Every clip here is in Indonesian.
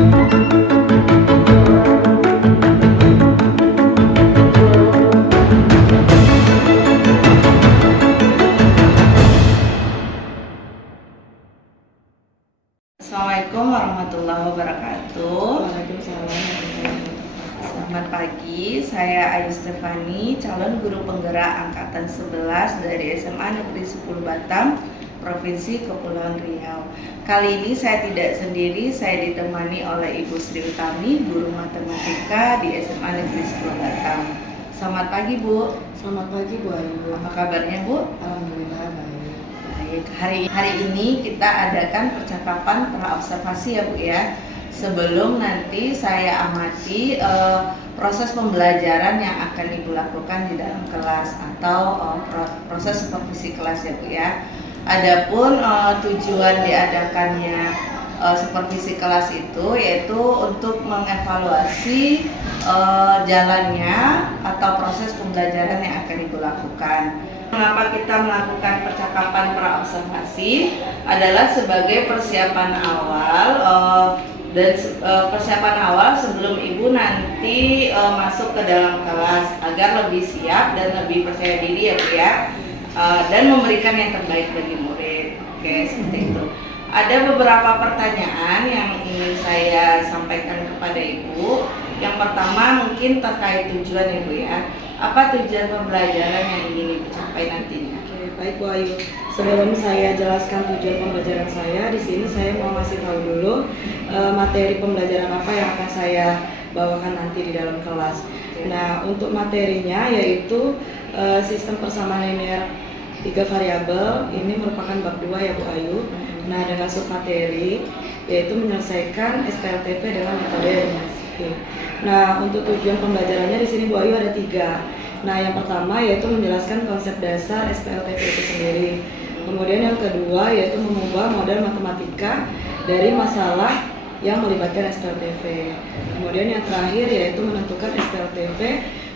Assalamualaikum warahmatullahi wabarakatuh. Waalaikumsalam. Selamat pagi, saya Ayu Stefani, calon guru penggerak angkatan 11 dari SMA Negeri 10 Batam, Provinsi Kepulauan Riau. Kali ini saya tidak sendiri, saya ditemani oleh Ibu Sri Utami, guru matematika di SMA Negeri 10 Batam. Selamat pagi, Bu. Selamat pagi Bu Ayu. Apa kabarnya, Bu? Alhamdulillah baik. Baik, hari ini kita adakan percakapan praobservasi ya Bu ya. Sebelum nanti saya amati proses pembelajaran yang akan Ibu lakukan di dalam kelas atau proses supervisi kelas ya Bu ya. Adapun tujuan diadakannya supervisi kelas itu yaitu untuk mengevaluasi jalannya atau proses pembelajaran yang akan Ibu lakukan. Mengapa kita melakukan percakapan praobservasi adalah sebagai persiapan awal persiapan awal sebelum Ibu nanti masuk ke dalam kelas agar lebih siap dan lebih percaya diri ya Bu ya, dan memberikan yang terbaik bagi murid. Oke, seperti itu. Ada beberapa pertanyaan yang ingin saya sampaikan kepada Ibu. Yang pertama mungkin terkait tujuan ya Bu ya. Apa tujuan pembelajaran yang ingin Ibu capai nantinya? Oke, baik Bu Ayu. Sebelum saya jelaskan tujuan pembelajaran saya, di sini saya mau ngasih tahu dulu materi pembelajaran apa yang akan saya bawakan nanti di dalam kelas. Nah, untuk materinya yaitu sistem persamaan linear 3 variabel. Ini merupakan bab 2 ya Bu Ayu. Nah, dengan submateri yaitu menyelesaikan SPLTP dengan metode eliminasi. Nah, untuk tujuan pembelajarannya di sini Bu Ayu ada 3. Nah, yang pertama yaitu menjelaskan konsep dasar SPLTP itu sendiri. Kemudian yang kedua yaitu mengubah model matematika dari masalah yang melibatkan SPLTP. Kemudian yang terakhir yaitu menentukan SPLTP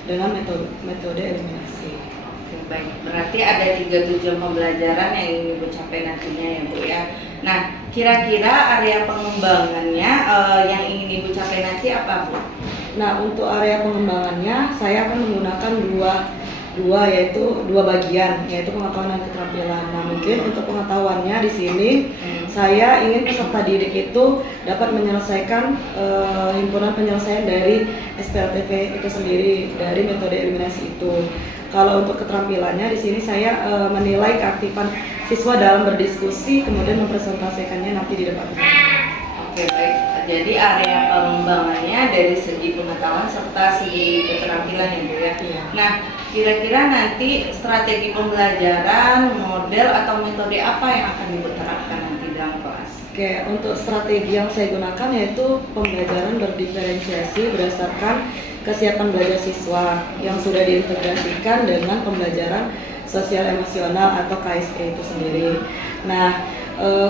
dengan metode eliminasi. Oke, baik. Berarti ada 3 tujuan pembelajaran yang ingin Ibu capai nantinya ya Bu ya. Nah, kira-kira area pengembangannya yang ingin Ibu capai nanti apa Bu? Nah, untuk area pengembangannya saya akan menggunakan dua bagian, yaitu pengetahuan dan keterampilan. Nah, mungkin untuk pengetahuannya di sini saya ingin peserta didik itu dapat menyelesaikan himpunan penyelesaian dari SPLTP itu sendiri, dari metode eliminasi itu. Kalau untuk keterampilannya di sini saya menilai keaktifan siswa dalam berdiskusi, kemudian mempresentasikannya nanti di depan. Oke, baik. Jadi area pengembangannya dari segi pengetahuan serta segi keterampilan ya Bu ya. Iya. Nah, kira-kira nanti strategi pembelajaran, model atau metode apa yang akan Ibu terapkan nanti dalam kelas? Oke, untuk strategi yang saya gunakan yaitu pembelajaran berdiferensiasi berdasarkan kesiapan belajar siswa yang sudah diintegrasikan dengan pembelajaran sosial emosional atau KSE itu sendiri. Nah,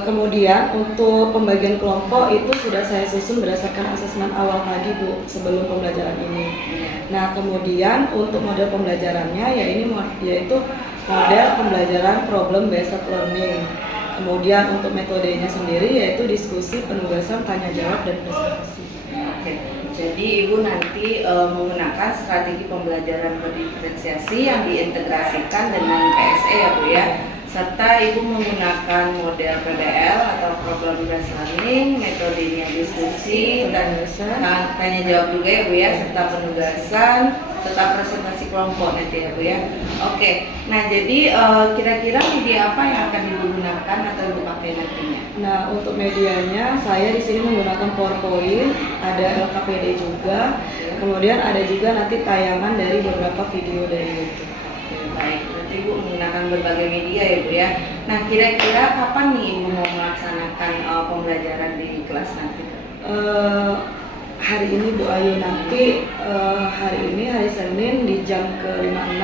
kemudian untuk pembagian kelompok itu sudah saya susun berdasarkan asesmen awal tadi Bu sebelum pembelajaran ini. Nah, kemudian untuk model pembelajarannya yaitu model pembelajaran problem based learning. Kemudian untuk metodenya sendiri yaitu diskusi, penugasan, tanya jawab dan presentasi. Oke. Jadi Ibu nanti menggunakan strategi pembelajaran berdiferensiasi yang diintegrasikan dengan PSE ya Bu ya. Serta Ibu menggunakan model PBL atau Problem Based Learning, metodenya diskusi dan tanya jawab juga ya Bu ya, serta penugasan, serta presentasi kelompok nanti ya Bu ya. Oke, nah jadi kira-kira media apa yang akan Ibu gunakan atau Ibu pakai nantinya? Nah, untuk medianya saya di sini menggunakan PowerPoint, ada LKPD juga, kemudian ada juga nanti tayangan dari beberapa video dari YouTube. Oke, baik. Ibu menggunakan berbagai media ya Bu ya. Nah, kira-kira kapan nih Ibu mau melaksanakan pembelajaran di kelas nanti? Hari ini Bu Ayu nanti hari Senin di jam ke-56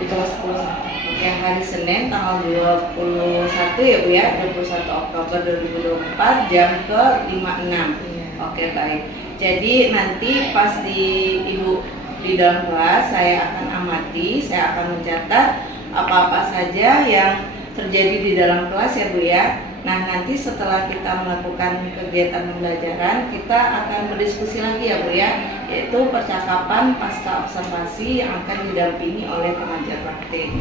di kelas 10. Oke, hari Senin tanggal 21 ya Bu ya, 21 Oktober 2024 jam ke-56. Iya. Oke, baik. Jadi nanti pas Ibu di dalam kelas saya akan amati, saya akan mencatat apa-apa saja yang terjadi di dalam kelas ya Bu ya. Nah, nanti setelah kita melakukan kegiatan pembelajaran, kita akan berdiskusi lagi ya Bu ya, yaitu percakapan pasca observasi yang akan didampingi oleh pengajar praktik.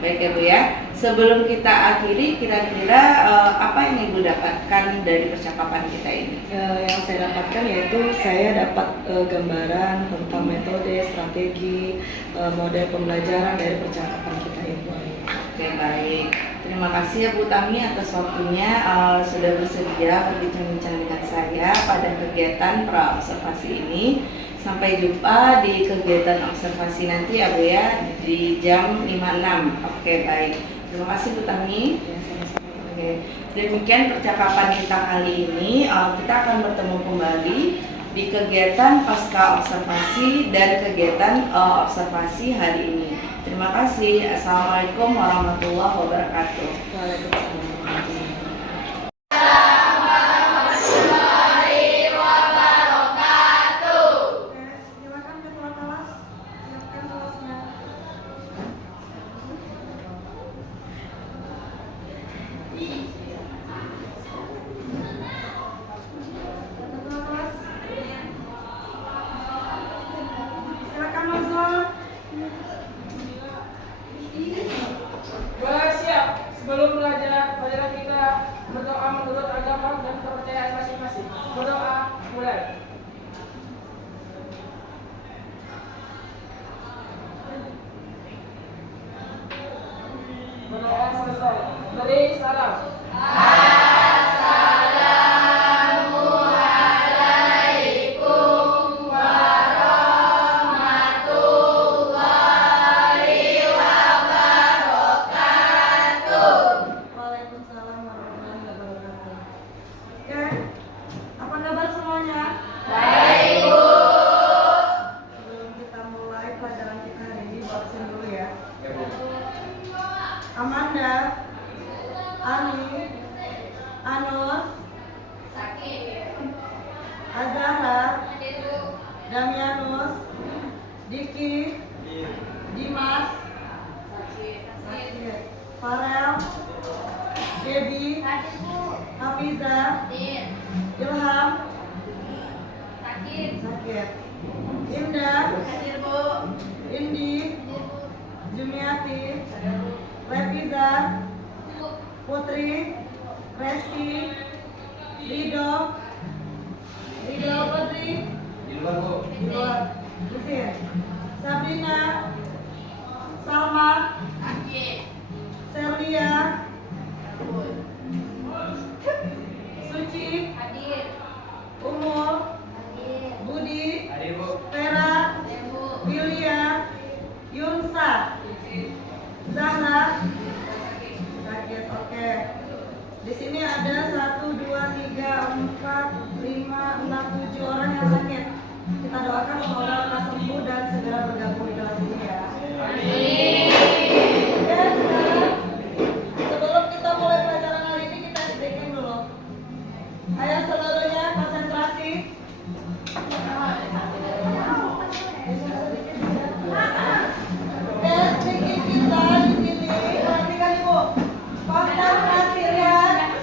Baik ya Bu ya, sebelum kita akhiri, kira-kira apa yang Ibu dapatkan dari percakapan kita ini? Yang saya dapatkan yaitu saya dapat gambaran tentang metode, strategi, model pembelajaran dari percakapan kita ini. Oke, baik. Terima kasih ya Bu Tami atas waktunya sudah bersedia berbincang-bincang dengan saya pada kegiatan pra-observasi ini. Sampai jumpa di kegiatan observasi nanti ya Bu ya, di jam 56. Oke, baik. Terima kasih Bu Tami. Ya, sama-sama. Oke, demikian percakapan kita kali ini. Kita akan bertemu kembali di kegiatan pasca observasi dan kegiatan observasi hari ini. Terima kasih. Assalamualaikum warahmatullahi wabarakatuh. Waalaikumsalam warahmatullahi wabarakatuh. Silakan ketua kelas, siapkan kelasnya. Ketua kelas, silakan masuk. Baik, siap. Sebelum belajar, marilah kita berdoa menurut agama dan kepercayaan masing-masing. Berdoa, mulai. Berdoa selesai. Beri salam. Waalaikumsalam warahmatullahi wabarakatuh. Oke, apa kabar semuanya? Sebelum kita mulai pelajaran kita hari ini, absen dulu ya. Amanda, Ani, Anur, Azahra, Damianus, Diki, Dimas, Farel, Debbie, Hafiza, Ilham, sakit, Indah, Indi, Jumiati, Reviza, Putri, Resti, Rido, Putri, di luar, Lusin, Sabrina, Salma, Serlia, Suci, Umul, Budi, Vera, Yulia, Yunsa, Zahra, sakit. Oke. Di sini ada 1, 2, 3, 4, 5, 6, 7 orang yang sakit. Kita doakan semoga lekas sembuh dan segera bergabung di kelas ini ya. Oke, sekarang sebelum kita mulai pelajaran hari ini kita SDK dulu. Ayo seluruhnya konsentrasi. SDK kita di sini, perhatikan Ibu. Konsentrasi lihat.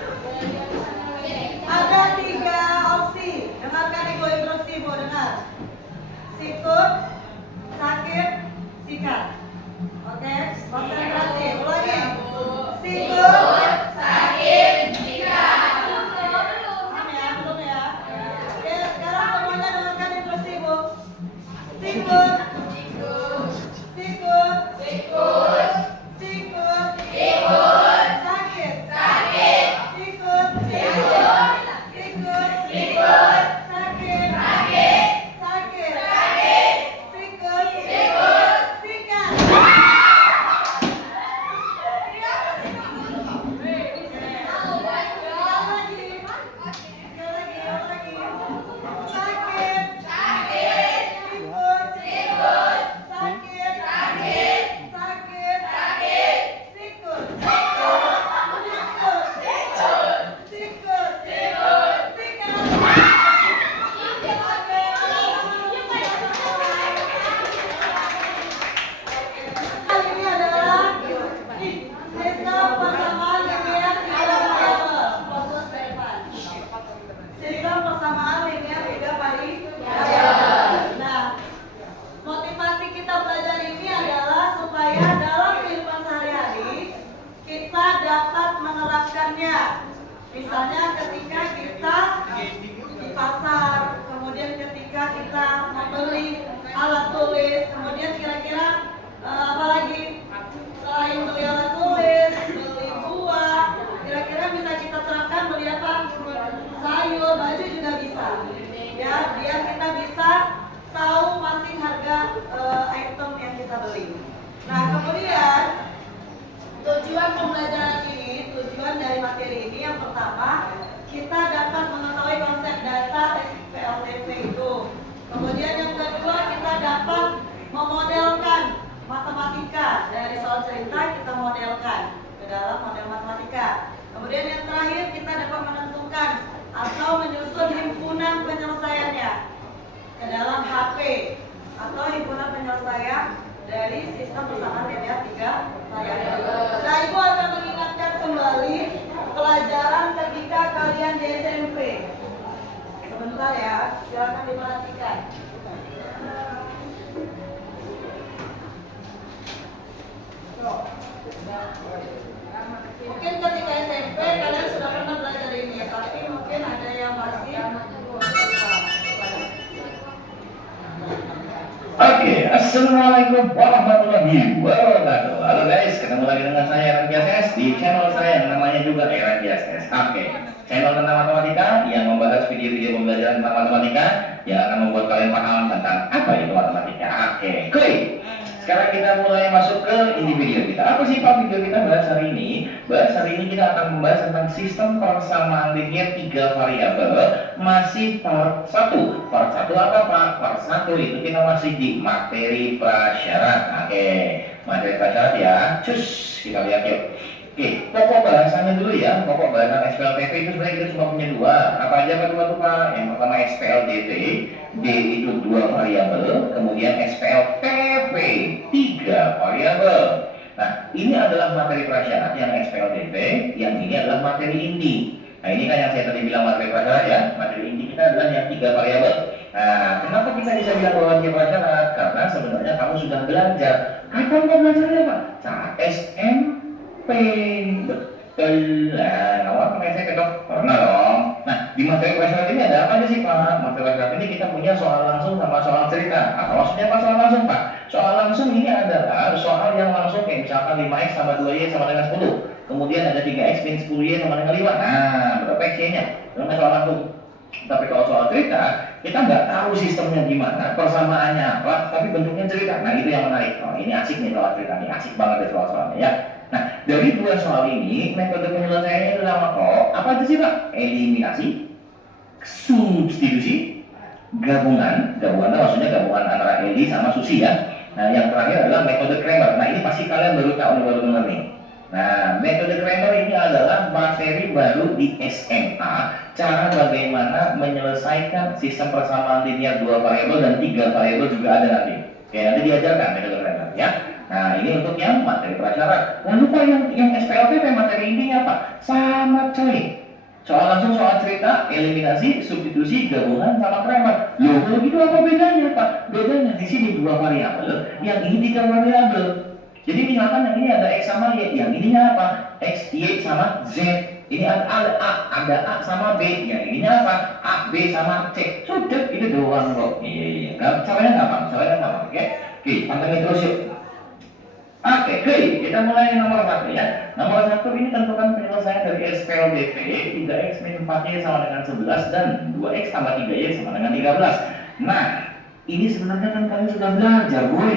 Ada 3 opsi. Dengarkan Ibu, instruksi Ibu, dengar. Sikut, sakit, sikat. Oke, konsentrasi. Ulangi. Sikut, sakit, sikat. Paham ya? Belum ya? Oke, sekarang semuanya dengarkan instruksi Ibu. Sikut, sikut, sikut, sikut, sikut, sakit, sakit, sikut, sikut, sikut, sikut, sakit, sakit, sakit, sakit, sikut, sikut, sikat. Ini adalah sistem pasangan linear di dalam triangle. Misalnya ketika kita di pasar, kemudian ketika kita membeli alat tulis, kemudian kira-kira apa lagi selain beli alat tulis, beli buah, kira-kira bisa kita terapkan beli apa? Sayur, baju juga bisa. Ya, biar kita bisa tahu masing harga item yang kita beli. Nah, kemudian tujuan pembelajaran ini, tujuan dari materi ini yang pertama, kita dapat mengetahui konsep dasar SPLTP itu. Kemudian yang kedua, kita dapat memodelkan matematika. Dari soal cerita kita modelkan ke dalam model matematika. Kemudian yang terakhir, kita dapat menentukan atau menyusun himpunan penyelesaiannya ke dalam HP atau himpunan penyelesaian dari sistem persamaan linear 3 variabel. Nah, Ibu akan mengingatkan kembali pelajaran ketika kalian di SMP. Sebentar ya, silakan diperhatikan. Mungkin ketika SMP kalian sudah pernah belajar ini, tapi mungkin ada yang masih Oke, assalamualaikum warahmatullahi wabarakatuh. Halo guys, ketemu lagi dengan saya Eran Giases di channel saya yang namanya juga Eran Giases. Oke, channel tentang matematika yang membahas video-video pembelajaran tentang matematika yang akan membuat kalian paham tentang apa itu matematika. Oke, klik. Sekarang kita mulai masuk ke inti video kita. Apa sih Pak video kita bahas hari ini? Bahas hari ini kita akan membahas tentang sistem persamaan linear 3 variabel. Masih part 1. Part 1 apa Pak? Part 1 itu kita masih di materi prasyarat. Oke, materi prasyarat ya. Cus, kita lihat yuk. Oke, pokok bahasannya dulu ya. Pokok bahasan SPLTP itu sebenarnya kita cuma punya dua. Apa aja Pak dua tuh Pak? Yang pertama SPLDT, D itu 2 variabel, kemudian SPLTP 3 variabel. Nah, ini adalah materi prasyarat yang SPLDT, yang ini adalah materi inti. Nah, ini kan yang saya tadi bilang materi prasyarat ya. Materi inti kita adalah yang 3 variabel. Nah, kenapa kita bisa bilang bahwa materi prasyarat? Karena sebenarnya kamu sudah belajar. Kapan kamu belajarnya Pak? Saat SMP. Betul. Nah, kamu apa SMP dong? Pernah dong. Nah, di materi prasyarat ini ada apa aja sih Pak? Materi prasyarat ini kita punya soal langsung sama soal cerita. Apa maksudnya Pak soal langsung Pak? Soal langsung ini adalah soal yang langsung kayak misalkan 5x sama 2y sama dengan 10. Kemudian ada 3x min 10y sama dengan 5. Nah, berapa x-nya? Itu soal langsung. Tapi kalau soal cerita, kita nggak tahu sistemnya gimana, persamaannya apa, tapi bentuknya cerita. Nah, itu yang menarik. Oh, ini asik nih soal cerita nih, asik banget ya soal-soalnya ya. Nah, dari 2 soal ini, metode penyelesaiannya itu sama kok. Apa aja sih Pak? Eliminasi, substitusi, gabungan maksudnya gabungan antara Eli sama Susi ya. Nah, yang terakhir adalah metode Kramer. Nah, ini pasti kalian baru tahu, baru dengar nih. Nah, metode Kramer ini adalah materi baru di SMA, cara bagaimana menyelesaikan sistem persamaan linear 2 variabel dan 3 variabel juga ada nanti. Oke, nanti diajarkan metode Kramer ya. Nah, ini untuk yang materi prasyarat. Lalu Pak yang SPLTP materi intinya apa? Sama coy. Soal langsung, soal cerita, eliminasi, substitusi, gabungan sama Kramer. Loh, kalau gitu apa bedanya Pak? Bedanya di sini 2 variabel, yang ini 3 variabel. Jadi misalkan yang ini ada X sama Y, yang ininya apa? X, Y sama Z. Ini ada A sama B. Yang ininya apa? A, B sama C. Sudah, itu doang kok. Iya. Caranya gampang, oke? Oke, pantengin terus yuk. Oke, kita mulai nomor 1 ya. Nomor 1 ini tentukan penyelesaian dari SPLDP 3x min 4y sama dengan 11 dan 2x tambah 3y sama dengan 13. Nah, ini sebenarnya kan kalian sudah belajar, boy.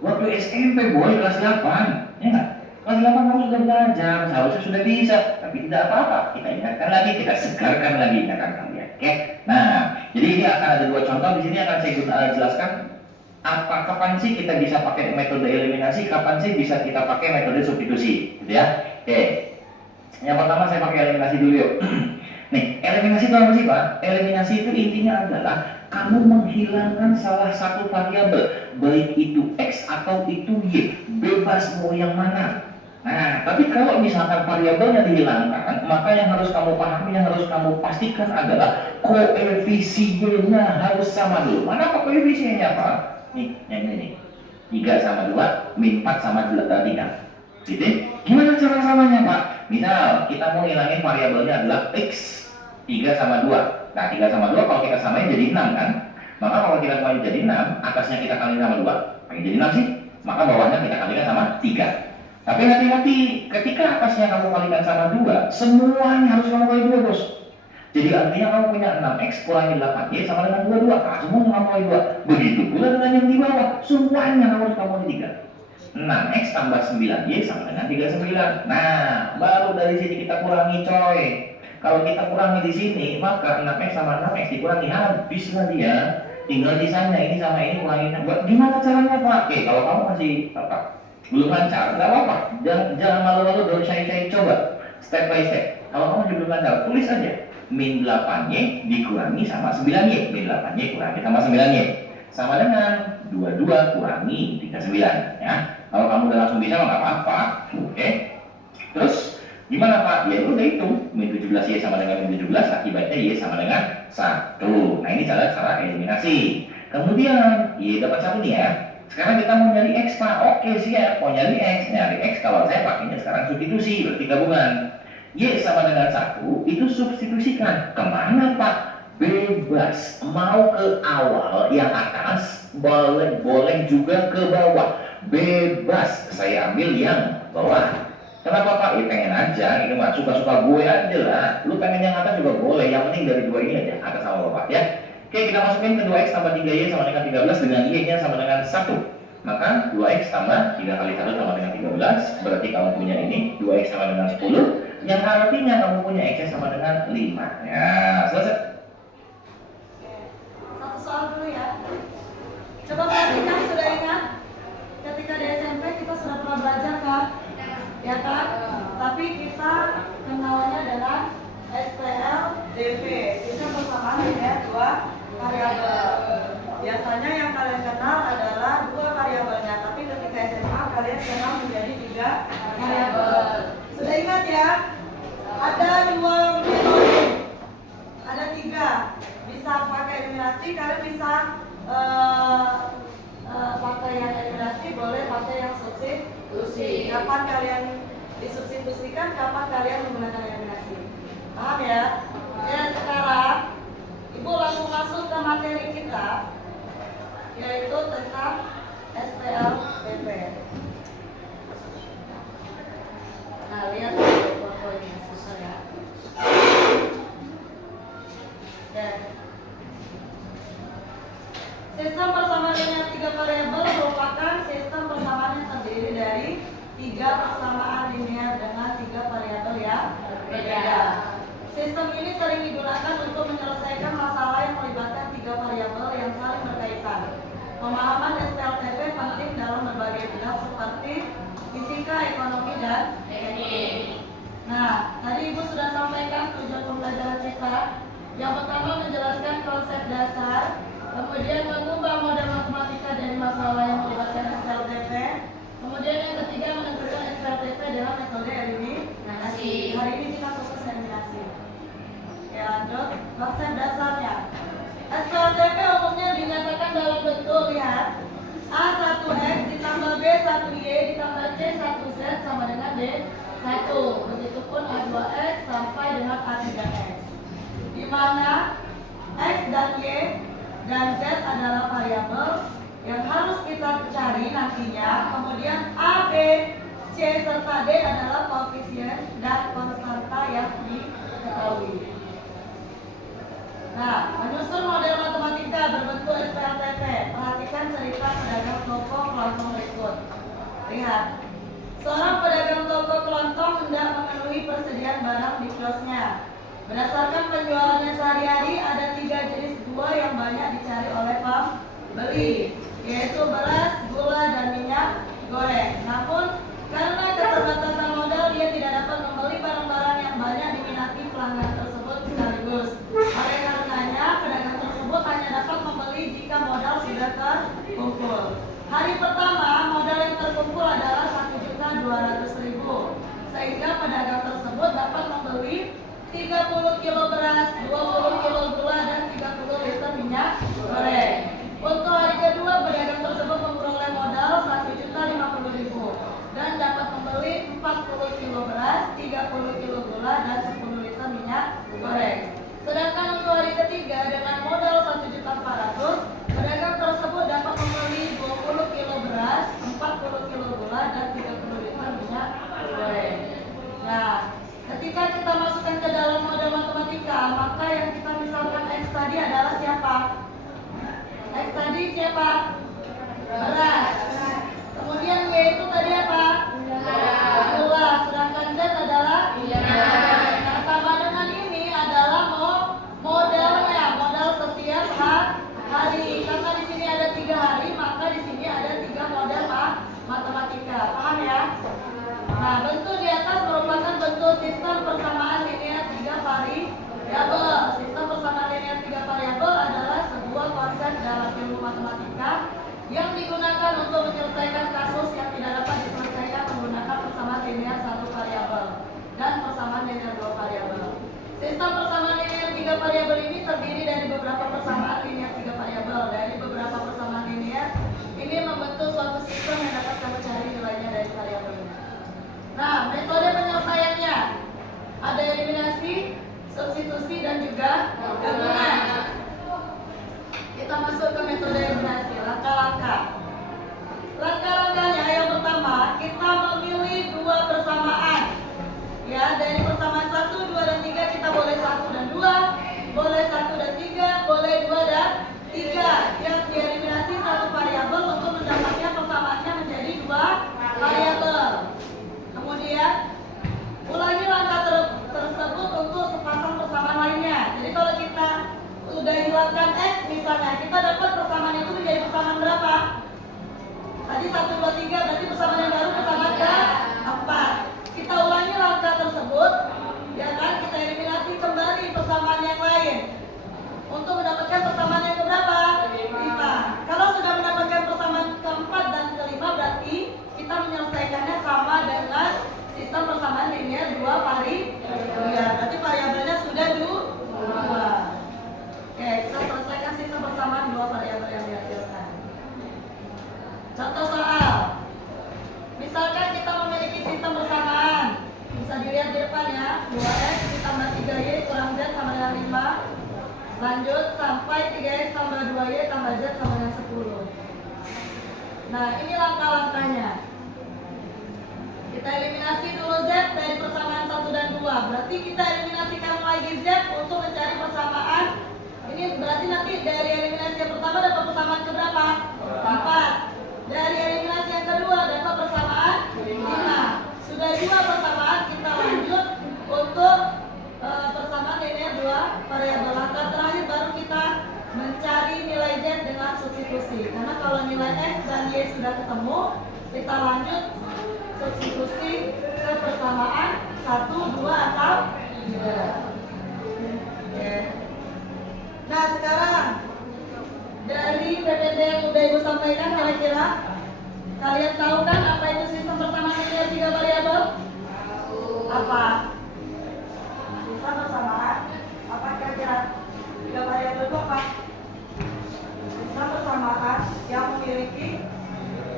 Waktu SMP, boy, kelas 8. Ya nggak? Kelas 8 kamu sudah belajar, seharusnya sudah bisa. Tapi tidak apa-apa, kita ingatkan lagi, kita segarkan lagi ingatan kalian. Oke? Nah, jadi ini akan ada 2 contoh. Di sini akan saya jelaskan kapan sih kita bisa pakai metode eliminasi, kapan sih bisa kita pakai metode substitusi, gitu ya. Oke. Yang pertama saya pakai eliminasi dulu yuk. Nih, eliminasi itu apa sih Pak? Eliminasi itu intinya adalah kamu menghilangkan salah satu variabel, baik itu X atau itu Y, bebas mau yang mana. Nah, tapi kalau misalkan variabelnya dihilangkan, maka yang harus kamu pahami, yang harus kamu pastikan adalah koefisiennya harus sama dulu. Mana apa koefisiennya Pak? Nih, yang ini 3 sama 2, min 4 sama 3. Gitu? Gimana cara samanya Pak? Misal kita mau ngilangin variabelnya adalah X 3 sama 2. Nah 3 sama 2 kalau kita samain jadi 6 kan. Maka kalau kita kalikan jadi 6, atasnya kita kalikan sama 2, pengen jadi 6 sih. Maka bawahnya kita kalikan sama 3. Tapi hati-hati, ketika atasnya kamu kalikan sama 2, semuanya harus kamu kali 2 bos. Jadi artinya kamu punya 6X kurangi 8Y sama dengan 22. Nah, semua kamu kali 2. Begitu pula dengan yang di bawah, semuanya kamu harus kamu kali 3. 6X tambah 9Y sama dengan 39. Nah, baru dari sini kita kurangi coy. Kalau kita kurangi di sini, maka 6X sama 6X dikurangi, habislah dia. Tinggal di sana, ini sama ini kurangin. Gimana caranya Pak? Oke, kalau kamu masih belum lancar, nggak apa-apa. Jangan malu-malu, don't shy-shy, coba step by step. Kalau kamu masih belum lancar, tulis aja. Min 8Y dikurangi sama 9Y. Min 8Y kurangi sama 9Y. Sama dengan 22 kurangi 39. Ya. Kalau kamu udah langsung bisa, nggak apa-apa. Oke. Terus gimana Pak? Ya udah hitung. Min 17Y sama dengan min 17, akibatnya Y sama dengan 1. Nah ini cara eliminasi. Kemudian Y dapat 1 nih ya. Sekarang kita mau nyari X Pak. Oke siap, mau nyari X. Nyari X kalau saya pakainya sekarang substitusi, berarti gabungan. Y sama dengan 1, itu substitusikan. Kemana Pak? Bebas. Mau ke awal yang atas, boleh juga ke bawah. Bebas. Saya ambil yang bawah. Kenapa Pak? Ya pengen aja, ini mah suka-suka gue aja lah. Lu pengen yang atas juga boleh, yang penting dari dua ini aja, atas sama bawah ya. Oke, kita masukin ke 2X tambah 3Y sama dengan 13 dengan Y-nya sama dengan 1. Maka 2X tambah 3 kali 1 sama dengan 13, berarti kamu punya ini 2X sama dengan 10, yang artinya kamu punya X-nya sama dengan 5. Ya, selesai. Satu soal dulu ya. Coba perhatikan, sudah ingat ketika di SMP kita sudah pernah belajar kan? Ya kan? Tapi kita kenalnya dengan SPLDV. Itu persamaan ya, dua variabel. Biasanya yang kalian kenal adalah dua variabelnya, tapi ketika SMA kalian kenal menjadi 3 variabel. Sudah ingat ya? Ada 2 metode, ada 3. Bisa pakai eliminasi, kalian bisa pakai yang eliminasi, boleh pakai yang substitusi. Kapan kalian disubstitusikan, kapan kalian menggunakan eliminasi. Paham ya? Ya, sekarang Ibu langsung masuk ke materi kita, yaitu tentang SPLDV. Nah, lihat foto ini susah ya. Dan sistem persamaan dengan 3 variabel merupakan sistem persamaan yang terdiri dari 3 persamaan linear dengan 3 variabel yang berbeda. Sistem ini sering digunakan untuk menyelesaikan masalah yang melibatkan 3 variabel yang saling berkaitan. Pemahaman SPLDV penting dalam berbagai bidang seperti fisika, ekonomi, dan teknik. Nah, tadi Ibu sudah sampaikan tujuan pembelajaran kita. Yang pertama menjelaskan konsep dasar, kemudian mengubah model matematika dari masalah yang melibatkan SPLDV. Kemudian yang ketiga menentukan SPLDV dalam metode eliminasi. Hari ini kita fokus eliminasi. Oke, lanjut. Konsep dasarnya. SPLDV umumnya dinyatakan dalam bentuk, lihat, A1X ditambah B1Y ditambah C1Z sama dengan D1. Begitupun A2X sampai dengan A3X. Di mana X dan Y dan Z adalah variabel yang harus kita cari nantinya. Kemudian A, B, C serta D adalah koefisien dan konstanta yang diketahui. Nah, menyusun model matematika berbentuk SPLDV. Perhatikan cerita pedagang toko kelontong berikut. Lihat, seorang pedagang toko kelontong hendak memenuhi persediaan barang di kiosnya. Berdasarkan penjualannya sehari-hari, ada 3 jenis buah yang banyak dicari oleh pembeli, yaitu beras, gula, dan minyak goreng. Namun, karena keterbatasan modal, dia tidak dapat membeli barang-barang yang banyak diminati pelanggan tersebut sekaligus. Oleh karenanya, pedagang tersebut hanya dapat membeli jika modal sudah terkumpul. Hari pertama, modal yang terkumpul adalah 1.200.000, sehingga pedagang tersebut dapat membeli 30 kilo beras, 20 kilo gula, dan 30 liter minyak goreng. Untuk hari kedua, pedagang tersebut memperoleh modal 1.050.000 dan dapat membeli 40 kilo beras, 30 apa? Beras. Kemudian Y itu tadi apa? Gula. Sedangkan Z adalah Nah, sama dengan ini adalah modelnya, modal setiap hari. Karena di sini ada 3 hari, maka di sini ada 3 model matematika. Paham ya? Nah, bentuk di atas merupakan bentuk sistem persamaan linear 3 variabel. Sistem persamaan linear 3 variabel adalah sebuah konsep dalam ilmu matematika yang digunakan untuk menyelesaikan kasus yang tidak dapat diselesaikan menggunakan persamaan linear 1 variabel dan persamaan linear 2 variabel. Sistem persamaan linear 3 variabel ini terdiri dari beberapa persamaan linear 3 variabel. Dari beberapa persamaan linear ini membentuk suatu sistem yang dapat kamu cari nilainya dari variabelnya. Nah, metode penyelesaiannya ada eliminasi, substitusi, dan juga gabungan. Kita masuk ke metode eliminasi, langkah-langkah. Langkah-langkahnya yang pertama, kita memilih 2 persamaan. Ya, dari persamaan 1, 2, dan 3 kita boleh 1 dan 2, boleh 1 dan 3, boleh 2 dan 3. Yang dieliminasi 1 variabel untuk mendapatkan persamaannya menjadi 2 variabel. Kemudian ulangi langkah tersebut untuk sepasang persamaan lainnya. Jadi kalau kita sudah hilangkan X misalnya, kita dapat persamaan itu menjadi persamaan berapa? Tadi 1, 2, 3, berarti persamaan yang baru persamaan ke-4. Kita ulangi langkah tersebut, ya kan? Kita eliminasi kembali persamaan yang lain untuk mendapatkan persamaan yang keberapa? 5. Kalau sudah mendapatkan persamaan ke-4 dan ke-5, berarti kita menyelesaikannya sama dengan sistem persamaan linear 2 variabel. Ya, berarti variabelnya sudah 2. Oke, kita selesaikan sistem persamaan 2 variabel yang dihasilkan. Contoh soal. Misalkan kita memiliki sistem persamaan. Bisa dilihat di depan ya. 2x ditambah 3y kurang z sama dengan 5. Lanjut sampai 3x tambah 2y tambah z sama dengan 10. Nah, ini langkah-langkahnya. Kita eliminasi dulu z dari persamaan 1 dan 2. Berarti kita eliminasikan lagi z untuk mencari persamaan. Ini berarti nanti dari eliminasi yang pertama dapat persamaan keberapa? 4. Dari eliminasi yang kedua dapat persamaan 5. Sudah 2 persamaan, kita lanjut untuk persamaan linear 2 variabel. Langkah terakhir baru kita mencari nilai z dengan substitusi. Karena kalau nilai x dan y sudah ketemu, kita lanjut substitusi ke persamaan 1, 2, atau 3. Oke. Nah, sekarang dari PPT yang udah Ibu sampaikan, kira-kira kalian tahu kan apa itu sistem persamaan linear 3 variabel? Apa? Sistem persamaan apa kira-kira? 3 variabel itu apa? Sistem persamaan yang memiliki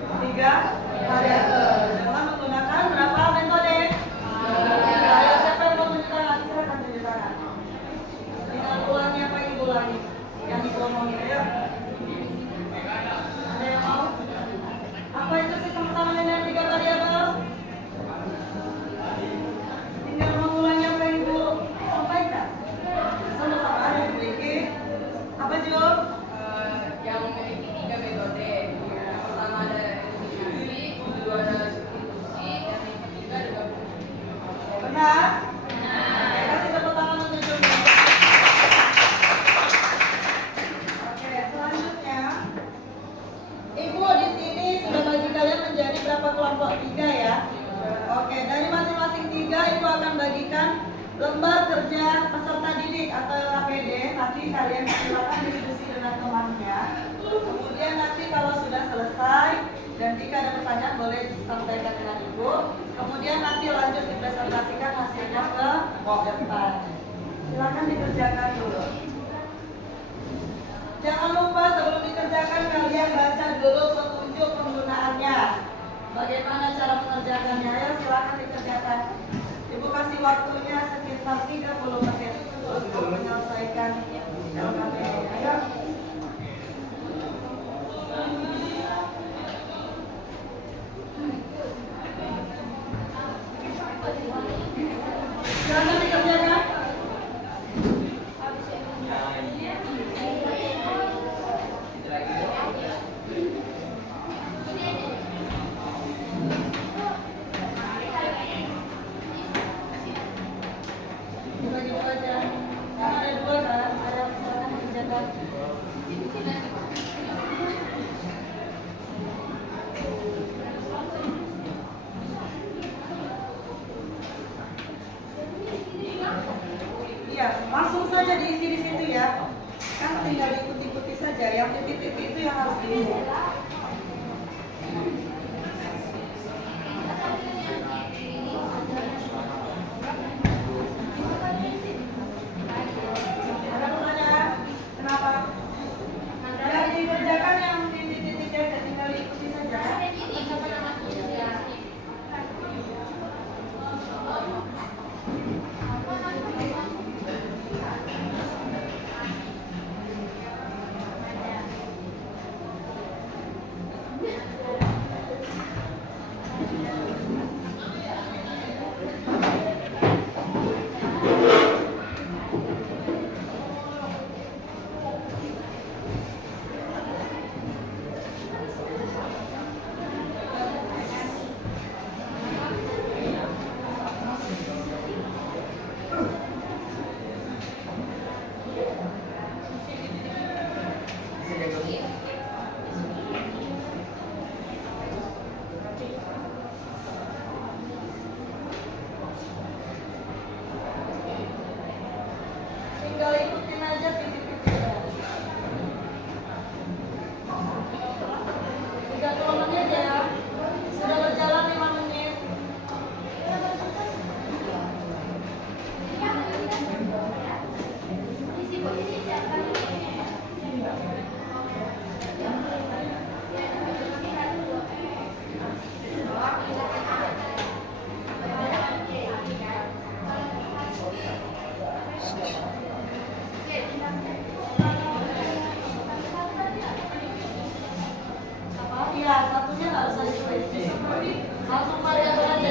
3 variabel dengan menggunakan berapa metode? Ayo, siapa yang mau tunjuk tangan? Silakan tunjuk tangan. Tinggal ulangi apa yang Ibu ulangi? Yang Ibu omongin, ayo. Ada yang mau? Apa itu sistem persamaan linear 3 variabel? Tinggal mengulangi apa yang Ibu sampaikan. Sistem persamaan yang memiliki apa, Jo? Yang memiliki 3 metode. Yang pertama ada eliminasi, yang kedua ada substitusi, dan yang ketiga ada gabungan. Benar? Oke, kasih tepuk tangan untuk Jumlah. Oke, selanjutnya Ibu di sini sudah bagi kalian menjadi berapa kelompok? 3 ya. Oke, dari masing-masing 3 Ibu akan bagikan lembar kerja peserta didik atau LKPD. Nanti kalian silakan diskusi dengan temannya. Kemudian nanti kalau sudah selesai dan jika ada pertanyaan boleh disampaikan dengan Ibu. Kemudian nanti lanjut dipresentasikan hasilnya ke depan. Silakan dikerjakan dulu. Jangan lupa sebelum dikerjakan kalian baca dulu petunjuk penggunaannya. Bagaimana cara mengerjakannya? Ayo silakan dikerjakan. Ibu kasih waktunya sekitar 30 menit untuk menyelesaikan LKPD. Ayo. Silakan dikerjakan. tinggal ikuti saja. Yang titik-titik itu yang harus diisi. Ada pertanyaan? Kenapa? Yang dikerjakan yang di titik-titik aja, tinggal ikuti saja. Tinggal ikutin aja titik-titiknya. 30 menit ya. Sudah berjalan 5 menit. Iya, satunya nggak usah ditulis. Langsung variabel aja.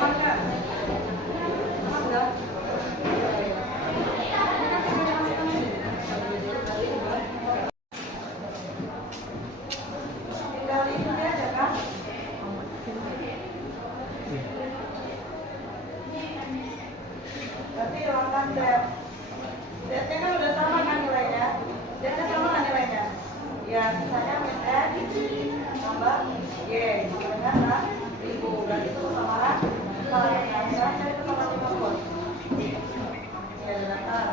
Paham nggak? Paham nggak? Tinggal ikuti aja kan? Berarti langkah Z. Z-nya kan udah sama kan nilainya? Z-nya sama kan nilainya? Ya, sisanya min X tambah Y. Sama dengan 6.000. Berarti itu kesamaran. Kalau yang sekarang cari kesamaan 50. Ya, datar.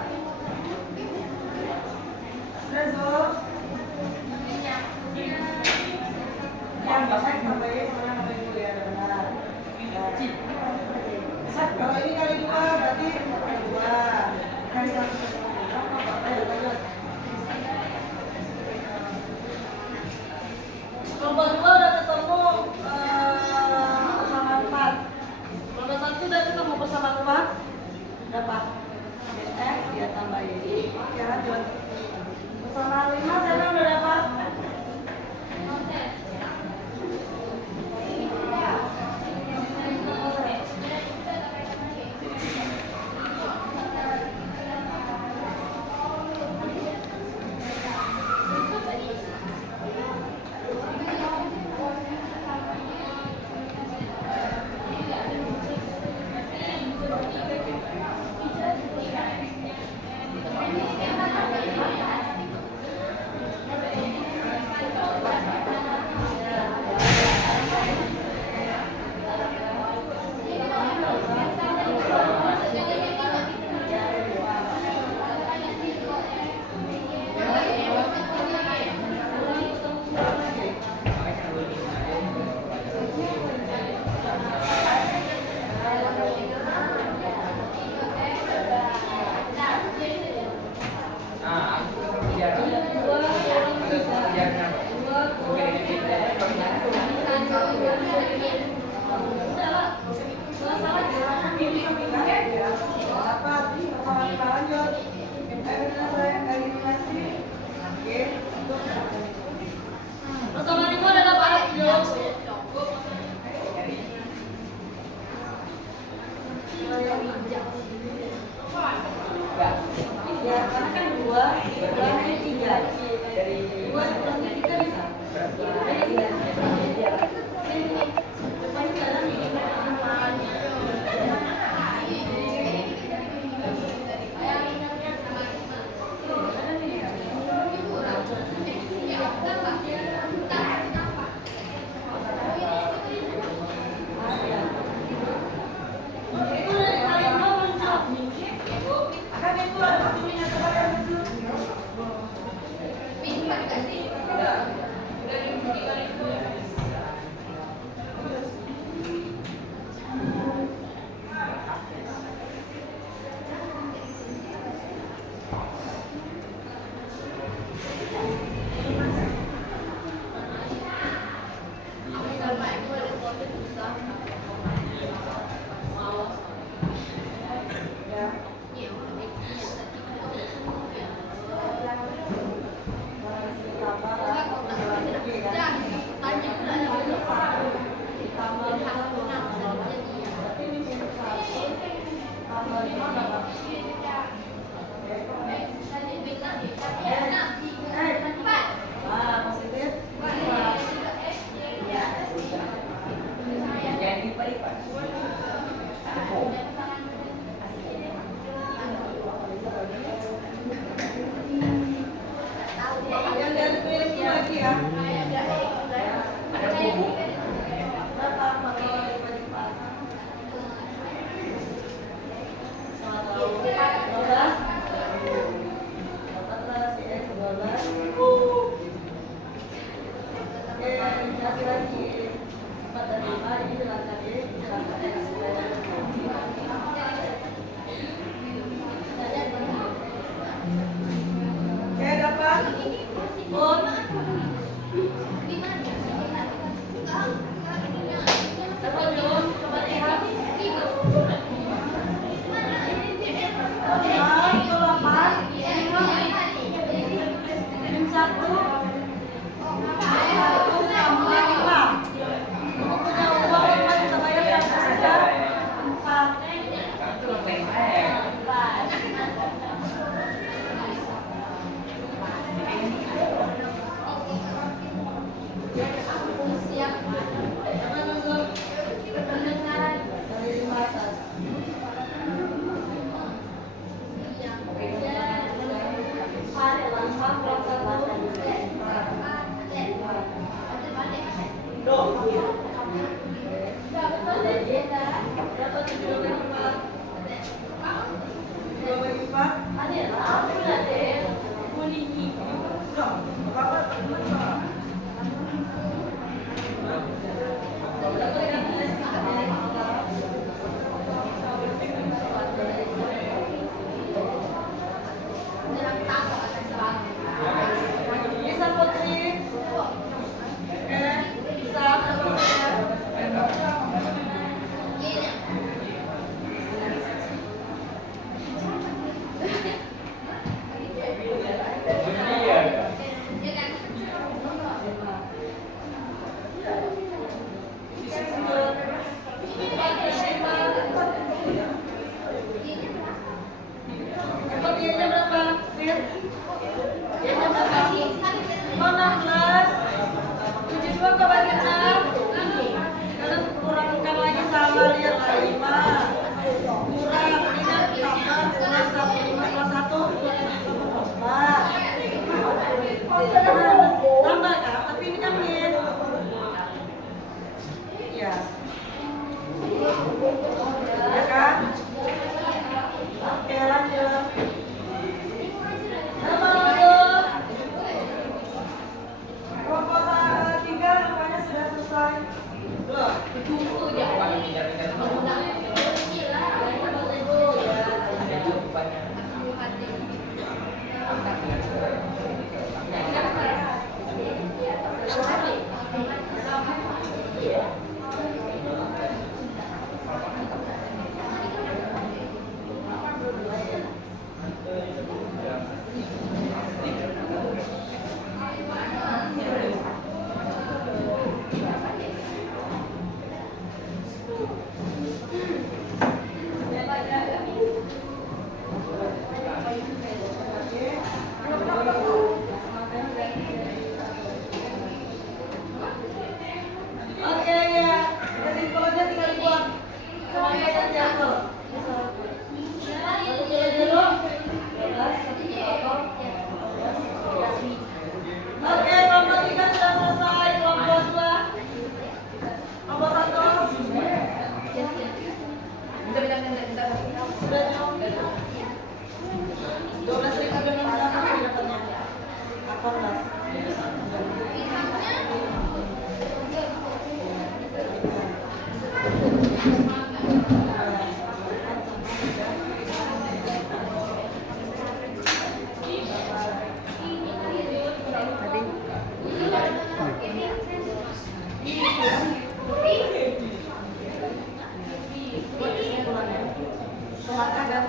Sudah, Zul? Yang bisa tambah Y sama 6.000 ya, benar. Kalau ini kali 2 berarti 2 kali 1. Ayo lanjut. Kelompok 2 udah ketemu persamaan 4. Kelompok 1 udah ketemu persamaan 4. Berapa? Min X ya tambah Y. Oke, lanjut. Persamaan 5 saya udah dapat. sama lima lanjut. Eliminasi. Oke. Bersama lima adalah Pak Yuk. Ya, karena kan dua dikurangi tiga. Dua dikurangi tiga bisa.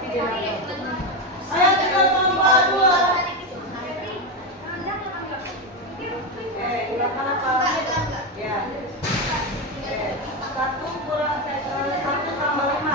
Ayo kita tambah 2. Silakan apa? Ya. Oke. 1 tambah 5.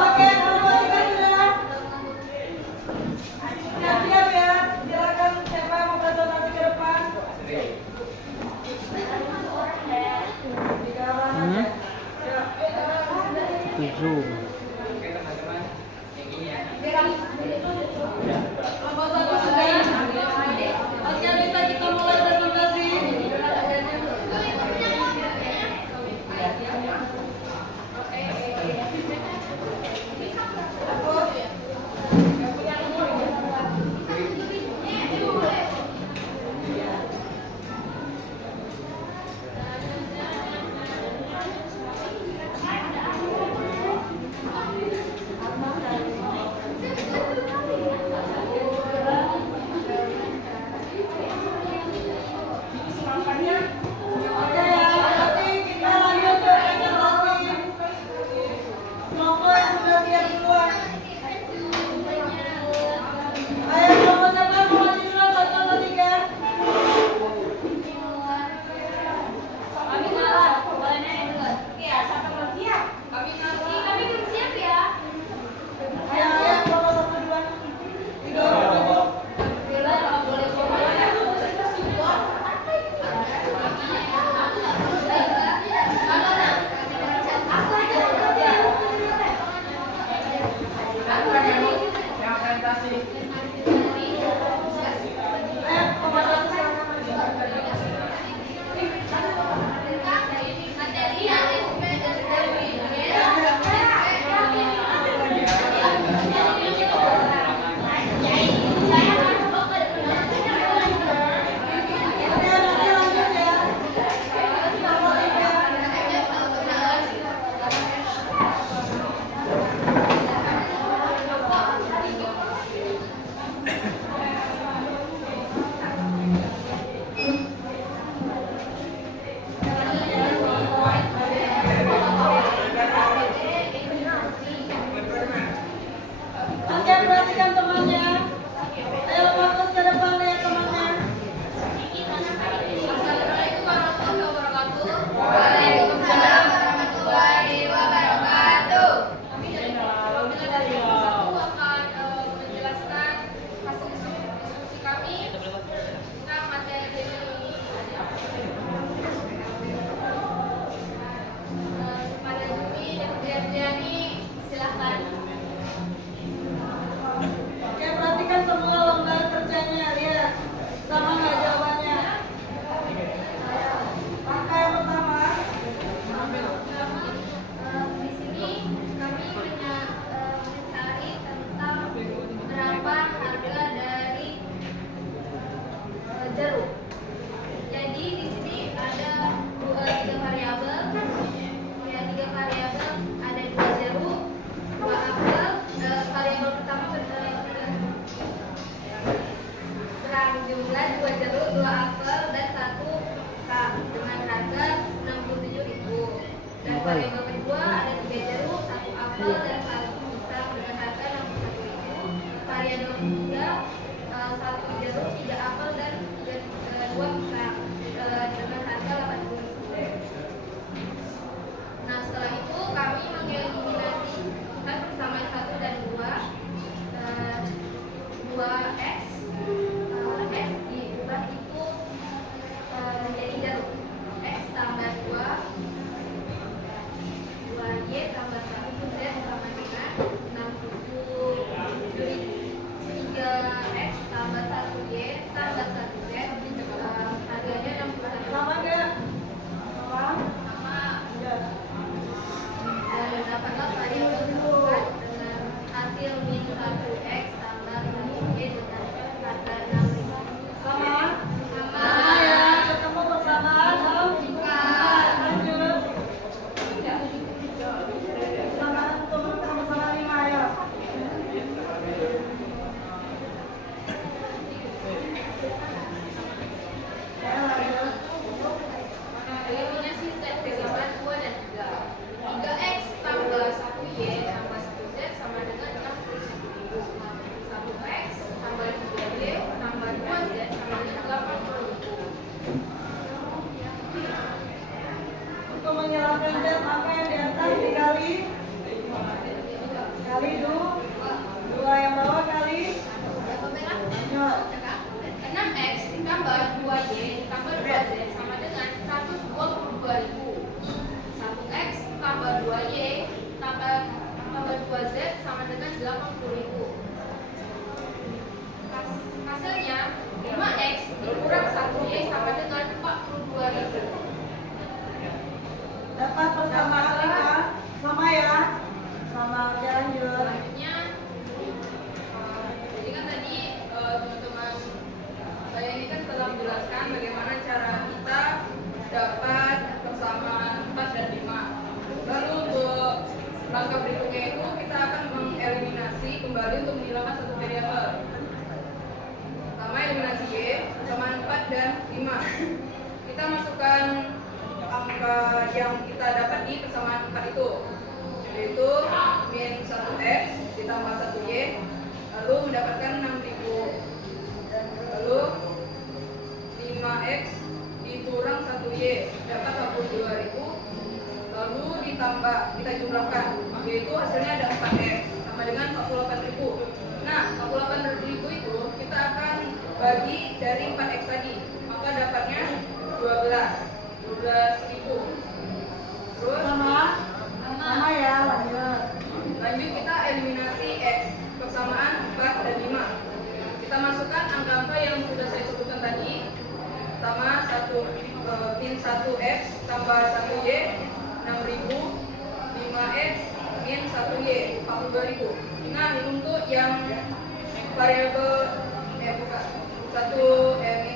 Oke, matematika sudah. Siap-siap ya. Silakan siapa yang mau presentasi ke depan. Di kanan aja. Nomor 1 sudah. Oke, bisa kita mulai presentasi. Oke ya, nanti kita lanjut ke presentasi. Kelompok yang sudah siap duluan. Ayo kelompok siapa yang mau maju duluan 1 atau 3? Ayo kelompok 1 duluan. 3 orang maju. Ayo kelompok 1 silakan maju. Oke, nanti lanjut ya. Kelompok 3. Oke, perhatikan temannya. Ayo fokus ke depan ya temannya. Assalamualaikum warahmatullahi wabarakatuh. Waalaikumsalam warahmatullahi wabarakatuh. Kami dari kelompok dari kelompok 1 akan menjelaskan hasil diskusi kami tentang materi ini. Pada Jumi dan Briani, silahkan. Oke, perhatikan semua lembar kerjanya, lihat. Sama nggak jawabannya? Langkah yang pertama. Di sini kami mencari tentang berapa harga dari jeruk. Jadi di sini ada 3 variabel. Ya, 3 variabel, ada 2 jeruk, 2 apel. Variabel pertama terang jumlah 2 jeruk, 2 apel dan 1 kak dengan harga 67.000. Dan variabel kedua ada 3 jeruk, 1 apel dan 1 pisang dengan harga 61.000. Variabel ketiga 1 jeruk, 3 apel dan 2 pisang dengan harga 80.000. Nah, setelah itu kami mengeliminasikan persamaan 1 dan 2. 2x x diubah dapat persamaan 5 sama ya, sama ya lanjut. Selanjutnya, jadi kan tadi teman-teman saya ini kan telah menjelaskan bagaimana cara kita dapat persamaan 4 dan 5. Lalu untuk langkah berikutnya itu kita akan mengeliminasi kembali untuk menghilangkan satu variabel. Pertama eliminasi Y, persamaan 4 dan 5. Kita masukkan angka yang kita dapat di persamaan 4 itu, yaitu min 1x ditambah 1y, lalu mendapatkan 6.000. Lalu 5x dikurang 1y dapat 42.000. Lalu ditambah, kita jumlahkan, yaitu hasilnya ada 4x sama dengan 48.000. Nah, 48.000 itu kita akan bagi dari 4x tadi, maka dapatnya 12.000. Terus Sama ya lanjut. lanjut kita eliminasi x, persamaan 4 dan 5. Kita masukkan angka-angka yang sudah saya sebutkan tadi. Pertama min 1x tambah 1y 6.000, 5x min 1y 42.000. Nah, untuk yang variabel min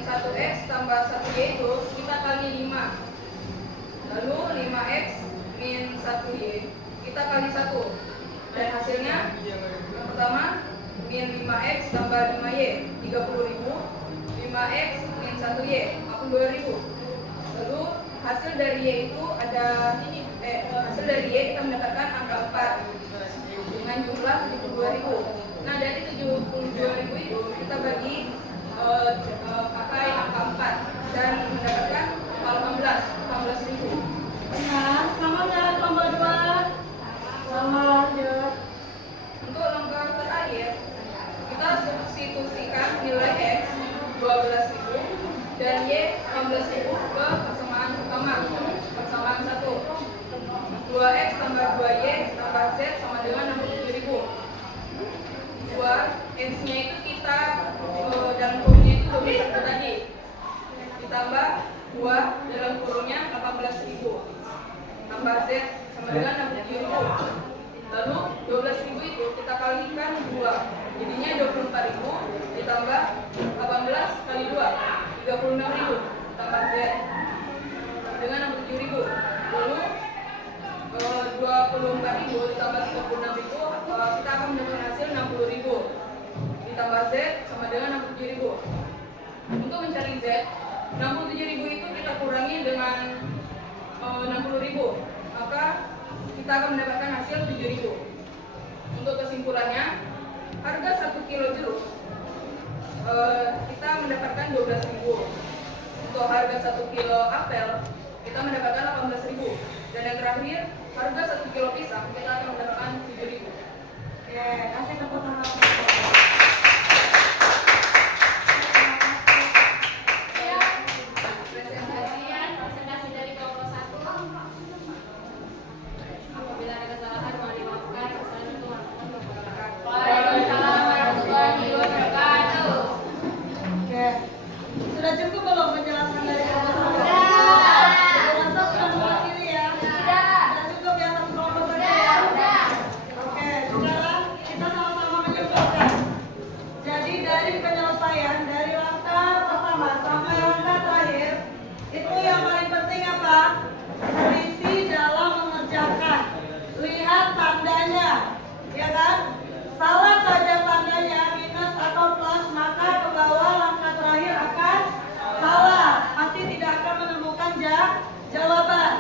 1x tambah 1y itu kita kali 5. Lalu 5x min 1y kita kali 1. Dan hasilnya yang pertama min 5x tambah 5y 30.000, 5x min 1y 42.000. Lalu hasil dari y itu ada hasil dari y kita mendapatkan angka 4 dengan jumlah 72.000. Nah, dari 72.000 itu kita bagi pakai angka 4 dan mendapatkan 18.000. Benar, sama nggak lomba 2? Sama lanjut. Untuk langkah terakhir, kita substitusikan nilai x 12.000 dan y 16.000 ke persamaan pertama, persamaan 1. 2x tambah 2y tambah z sama dengan 67.000. 2x-nya itu kita dalam kurungnya itu 21 tadi, ditambah 2 dalam kurungnya 18.000 tambah z sama dengan 67.000. Lalu 12.000 itu kita kalikan 2, jadinya 24.000 ditambah 18 kali 2, 36.000 tambah z sama dengan 67.000. Lalu 24.000 ditambah 36.000 kita akan mendapatkan hasil 60.000 ditambah z sama dengan 67.000. Untuk mencari z, 67.000 itu kita kurangi dengan 60.000, maka kita akan mendapatkan hasil 7.000. Untuk kesimpulannya, harga 1 kilo jeruk kita mendapatkan 12.000. Untuk harga 1 kilo apel kita mendapatkan 18.000. Dan yang terakhir, harga 1 kilo pisang kita akan mendapatkan 7.000. Oke, kasih tepuk tangan. Presentasi dari kelompok 1. Apabila ada kesalahan mohon dimaafkan. Assalamualaikum warahmatullahi wabarakatuh. Waalaikumsalam warahmatullahi wabarakatuh. Oke, sudah cukup belum penjelasan dari kelompok 1? Penjelasan sudah mewakili ya? Sudah cukup ya satu kelompok saja ya? Oke, sekarang kita sama-sama menyimpulkan. Jadi dari penyelesaian dari langkah pertama sampai langkah terakhir, itu yang paling penting apa? Teliti dalam mengerjakan. Lihat tandanya, ya kan? Salah saja tandanya minus atau plus, maka ke bawah langkah terakhir akan salah. Pasti tidak akan menemukan jawaban.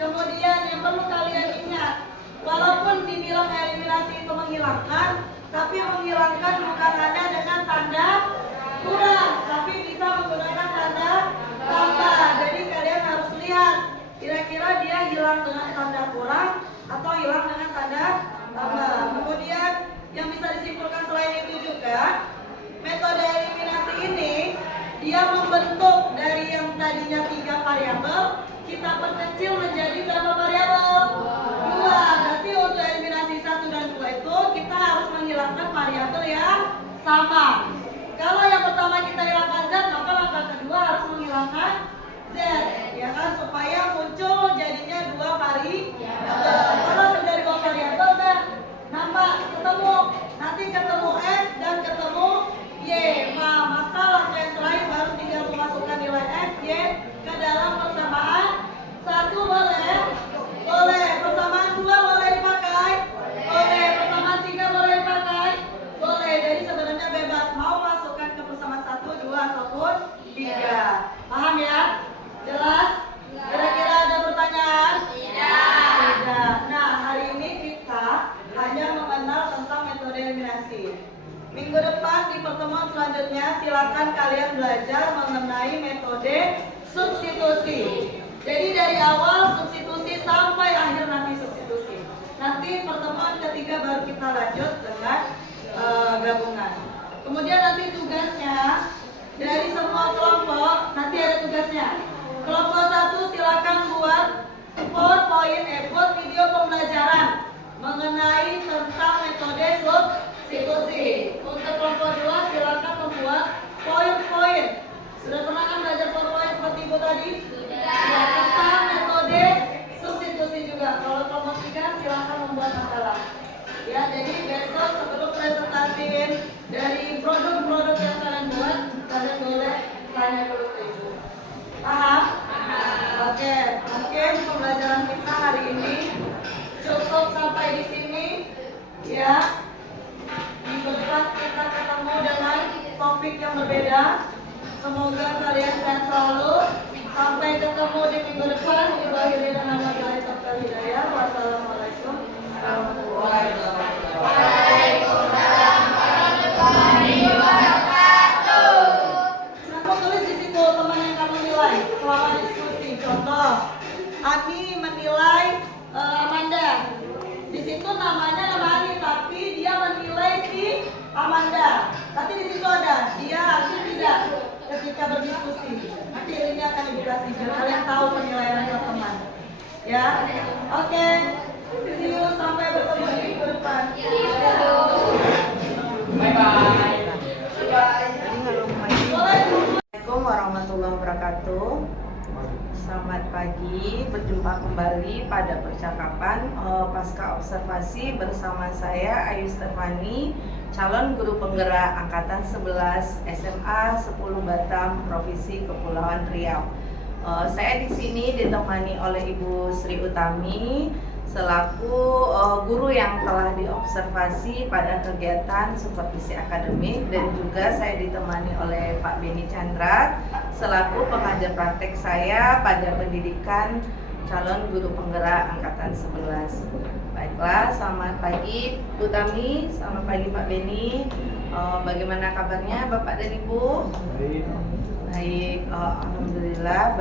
Kemudian yang perlu kalian ingat, walaupun dibilang eliminasi itu menghilangkan, tapi menghilangkan bukan hanya dengan tanda kurang, tapi bisa menggunakan tanda tambah. Jadi kalian harus lihat kira-kira dia hilang dengan tanda kurang atau hilang dengan tanda tambah. Kemudian yang bisa disimpulkan selain itu juga, metode eliminasi ini dia membentuk dari yang tadinya 3 variabel, kita perkecil menjadi berapa variabel? 2. Berarti untuk eliminasi 1 dan 2 itu kita harus menghilangkan variabel yang sama. Kalau yang pertama kita hilangkan z, maka langkah kedua harus menghilangkan z, ya kan, supaya muncul jadinya 2 variabel 3. Paham ya? Jelas? Kira-kira ada pertanyaan? Tidak. Nah, hari ini kita hanya mengenal tentang metode eliminasi. Minggu depan di pertemuan selanjutnya silakan kalian belajar mengenai metode substitusi. Jadi dari awal substitusi sampai akhir nanti substitusi. Nanti pertemuan ketiga baru kita lanjut dengan gabungan. Kemudian nanti tugasnya dari semua kelompok nanti ada tugasnya. Kelompok 1 silakan buat PowerPoint, buat video pembelajaran mengenai tentang metode substitusi. Untuk kelompok 2 silakan membuat PowerPoint. Sudah pernah kan belajar PowerPoint seperti Ibu tadi? Ya, tentang metode substitusi juga. Kalau kelompok 3 silakan membuat masalah. Ya, jadi besok sebelum presentasiin dari produk-produk yang kalian buat, kalian boleh tanya dulu ke Ibu. Paham? Oke, mungkin pembelajaran kita hari ini cukup sampai di sini. Ya, minggu depan kita ketemu dengan topik yang berbeda. Semoga kalian sehat selalu. Sampai ketemu di minggu depan. Wassalamualaikum warahmatullahi wabarakatuh. Kamu tulis di situ teman yang kamu nilai selama diskusi. Contoh, Ani menilai Amanda. Di situ namanya nama Ani, tapi dia menilai si Amanda. Tapi di situ ada dia atau tidak ketika berdiskusi. Nanti ini akan Ibu kasih biar kalian tahu penilaian teman. Ya, oke. See you, sampai bertemu di minggu depan. Bye bye. Assalamualaikum warahmatullahi wabarakatuh. Selamat pagi, berjumpa kembali pada percakapan pasca observasi bersama saya Ayu Stefani, calon guru penggerak angkatan 11 SMA 10 Batam, Provinsi Kepulauan Riau. Saya di sini ditemani oleh Ibu Sri Utami selaku guru yang telah diobservasi pada kegiatan supervisi akademik, dan juga saya ditemani oleh Pak Beni Chandra selaku pengajar praktek saya pada pendidikan calon guru penggerak angkatan 11. Baiklah, selamat pagi Bu Tami, selamat pagi Pak Beni. Bagaimana kabarnya Bapak dan Ibu? Baik, alhamdulillah.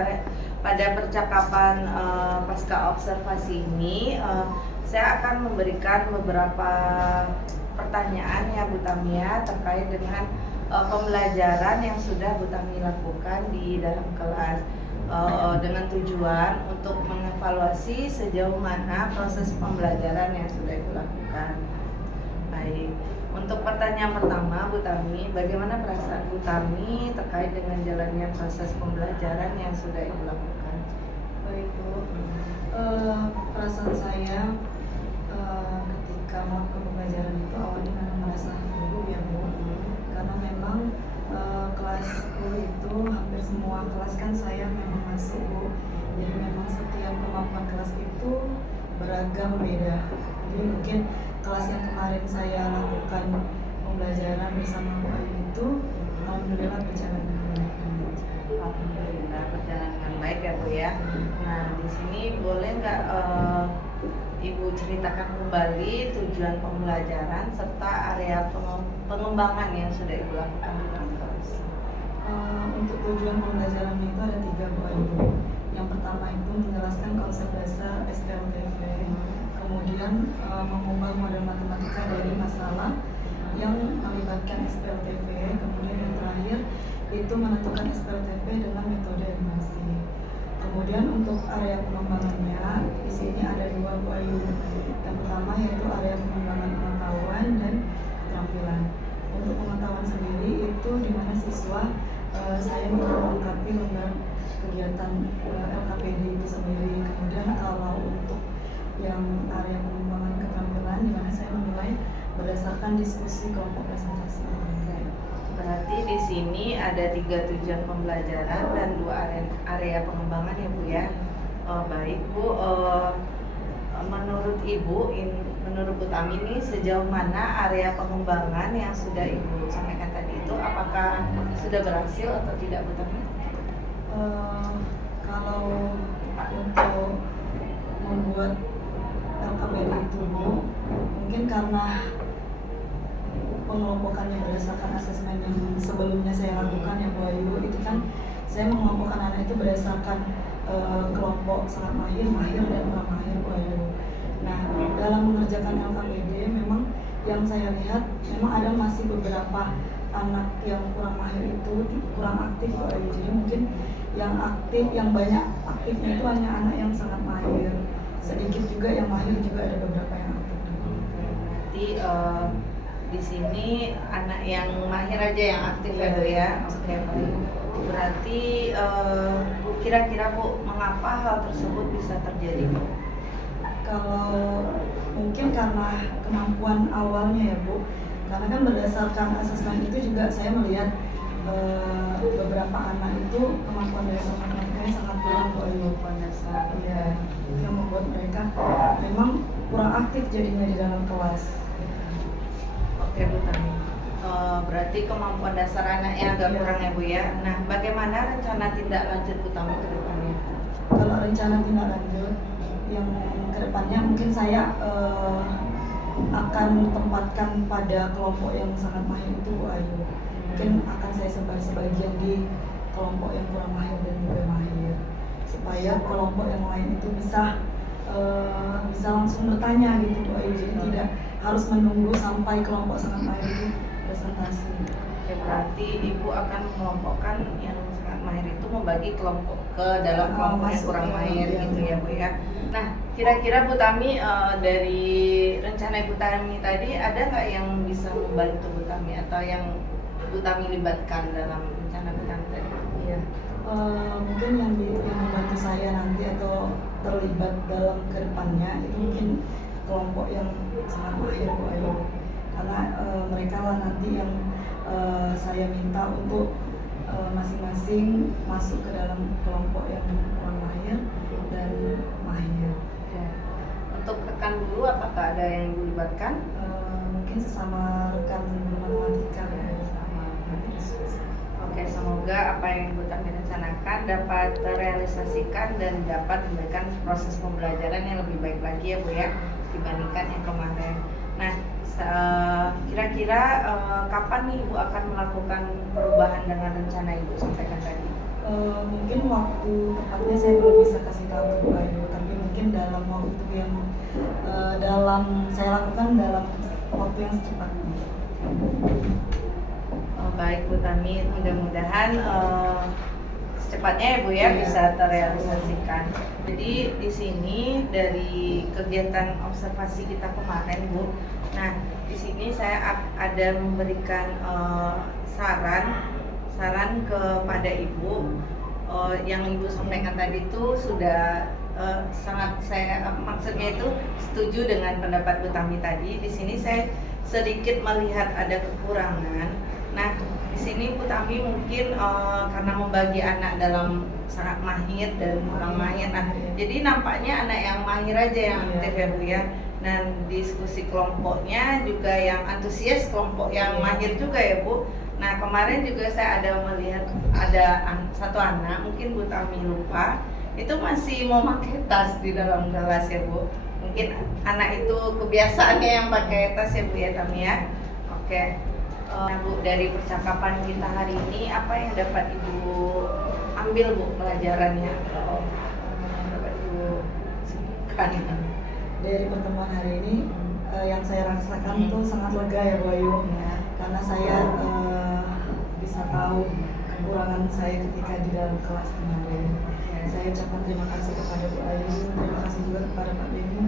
Pada percakapan pasca observasi ini saya akan memberikan beberapa pertanyaan ya Bu Tamia terkait dengan pembelajaran yang sudah Bu Tami lakukan di dalam kelas, dengan tujuan untuk mengevaluasi sejauh mana proses pembelajaran yang sudah Ibu lakukan. Baik, untuk pertanyaan pertama Bu Tami, bagaimana perasaan Bu Tami terkait dengan jalannya proses pembelajaran yang sudah Ibu lakukan? Baik Bu, perasaan saya ketika melakukan pembelajaran itu awalnya memang merasa gugup ya Bu, karena memang kelas 10 itu hampir semua kelas kan saya memang masuk Bu, jadi memang setiap kemampuan kelas itu beragam beda. Jadi mungkin kelas yang kemarin saya lakukan pembelajaran bersama Bu Ayu itu alhamdulillah berjalan dengan baik. Alhamdulillah berjalan dengan baik ya Bu ya. Nah, di sini boleh nggak Ibu ceritakan kembali tujuan pembelajaran serta area pengembangan yang sudah Ibu lakukan di dalam kelas? Untuk tujuan pembelajaran itu ada 3 Bu Ayu. Yang pertama itu menjelaskan konsep dasar SPLTV, kemudian mengubah model matematika dari masalah yang melibatkan SPLTV, kemudian yang terakhir itu menentukan SPLTV dengan metode eliminasi. Kemudian untuk area pengembangannya di sini ada 2 Bu Ayu. Yang pertama yaitu area pengembangan pengetahuan dan keterampilan. Untuk pengetahuan sendiri itu di mana siswa saya melengkapi lembar kegiatan LKPD itu sendiri. Kemudian kalau untuk yang area pengembangan keterampilan di mana saya menilai berdasarkan diskusi kelompok presentasi. Berarti di sini ada 3 tujuan pembelajaran dan 2 area pengembangan ya Bu ya. Baik Bu, menurut Ibu, menurut Bu Tami ini sejauh mana area pengembangan yang sudah Ibu sampaikan tadi itu apakah sudah berhasil atau tidak, Bu Tami? Kalau untuk membuat LKPD itu Bu, mungkin karena pengelompokannya berdasarkan asesmen yang sebelumnya saya lakukan ya Bu Ayu, itu kan saya mengelompokkan anak itu berdasarkan kelompok sangat mahir, dan kurang mahir Bu Ayu. Nah, dalam mengerjakan LKPD memang yang saya lihat memang ada masih beberapa anak yang kurang mahir itu kurang aktif Bu Ayu. Jadi mungkin yang aktif, yang banyak aktifnya itu hanya anak yang sangat mahir. Sedikit juga yang mahir, juga ada beberapa yang aktif. Berarti di sini anak yang mahir aja yang aktif ya Bu ya. Oke, baik. Berarti kira-kira Bu, mengapa hal tersebut bisa terjadi Bu? Kalau mungkin karena kemampuan awalnya ya Bu, karena kan berdasarkan asesmen itu juga saya melihat beberapa anak itu kemampuan dasar matematikanya sangat kurang Bu Ayu. Kemampuan dasar. Ya, yang membuat mereka memang kurang aktif jadinya di dalam kelas. Oke Bu Tami. Berarti kemampuan dasar anaknya agak kurang ya Bu ya. Nah, bagaimana rencana tindak lanjut Bu Tami ke depannya? Kalau rencana tindak lanjut yang kedepannya mungkin saya akan tempatkan pada kelompok yang sangat mahir itu Bu Ayu. Mungkin akan saya sebagian di kelompok yang kurang mahir dan juga mahir, supaya kelompok yang lain itu bisa langsung bertanya gitu Bu Ayu. Jadi tidak harus menunggu sampai kelompok sangat mahir itu presentasi. Oke, berarti Ibu akan mengelompokkan yang sangat mahir itu membagi kelompok ke dalam kelompok yang kurang mahir gitu ya Bu ya. Nah, kira-kira Bu Tami dari rencana Ibu Tami tadi ada nggak yang bisa membantu Bu Tami atau yang Bu Tami libatkan dalam rencana Bu Tami tadi? Iya, mungkin yang membantu saya nanti atau terlibat dalam kedepannya itu mungkin kelompok yang sangat mahir Bu Ayu, karena mereka lah nanti yang saya minta untuk masing-masing masuk ke dalam kelompok yang kurang mahir dan mahir. Ya. Untuk rekan guru apakah ada yang Ibu libatkan? Mungkin sesama rekan matematika ya. Oke, semoga apa yang Ibu Tami rencanakan dapat terrealisasikan dan dapat memberikan proses pembelajaran yang lebih baik lagi ya Bu ya, dibandingkan yang kemarin. Nah, kira-kira kapan nih Ibu akan melakukan perubahan dengan rencana Ibu sampaikan tadi? Mungkin waktu tepatnya saya belum bisa kasih tahu ke Bu Ayu, tapi mungkin dalam waktu yang saya lakukan dalam waktu yang secepatnya. Baik Bu Tami, mudah-mudahan secepatnya ya Bu ya bisa terrealisasikan. Jadi di sini dari kegiatan observasi kita kemarin Bu, nah di sini saya ada memberikan saran kepada Ibu yang Ibu sampaikan tadi itu sudah sangat saya maksudnya itu setuju dengan pendapat Bu Tami tadi. Di sini saya sedikit melihat ada kekurangan. Nah, di sini Bu Tami mungkin karena membagi anak dalam sangat mahir dan kurang mahir. Nah, jadi nampaknya anak yang mahir aja yang aktif ya Bu ya. Dan diskusi kelompoknya juga yang antusias, kelompok yang mahir juga ya Bu. Nah, kemarin juga saya ada melihat ada satu anak, mungkin Bu Tami lupa, itu masih mau pakai tas di dalam kelas ya Bu. Mungkin anak itu kebiasaannya yang pakai tas ya Bu ya Tami ya. Oke. Nah Bu, dari percakapan kita hari ini apa yang dapat Ibu ambil Bu pelajarannya? Dapat Ibu sebutkan. Dari pertemuan hari ini yang saya rasakan itu sangat lega ya Bu Ayu, karena saya bisa tahu kekurangan saya ketika di dalam kelas kemarin. Saya ucapkan terima kasih kepada Bu Ayu, terima kasih juga kepada Pak Beni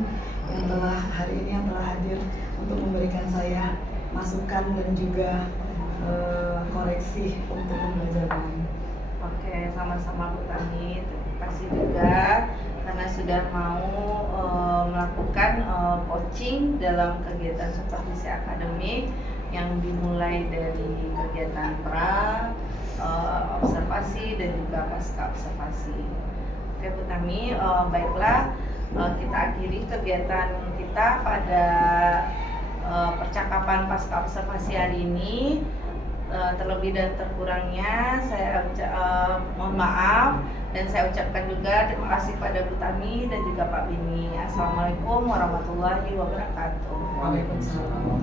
yang telah hari ini hadir untuk memberikan saya masukan dan juga koreksi untuk pembelajaran. Oke, sama-sama Bu Tami. Terima kasih juga karena sudah mau melakukan coaching dalam kegiatan supervisi akademik yang dimulai dari kegiatan pra, observasi dan juga pasca observasi. Oke Bu Tami, baiklah kita akhiri kegiatan kita pada percakapan pasca observasi hari ini. Terlebih dan terkurangnya saya mohon maaf, dan saya ucapkan juga terima kasih pada Bu Tami dan juga Pak Bini. Assalamualaikum warahmatullahi wabarakatuh. Waalaikumsalam.